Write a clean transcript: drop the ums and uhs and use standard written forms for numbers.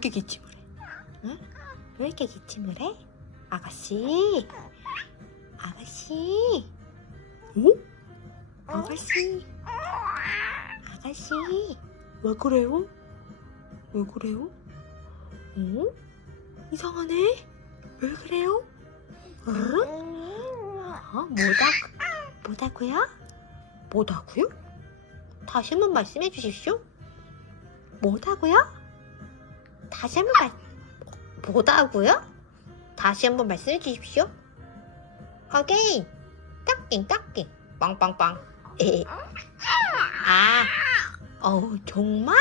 이렇게 기침을 해? 응? 왜 이렇게 기침을 해? 아가씨. 아가씨. 어? 아가씨. 아가씨. 왜 그래요? 왜 그래요? 어? 이상하네? 왜 그래요? 뭐다고요? 뭐다고요? 다시 한번 말씀해 주십시오. 뭐다고요? 다시 한번 뭐다고요? 다시 한번 말씀해 주십시오. 어게인. 딱띵 빵빵빵. 정말?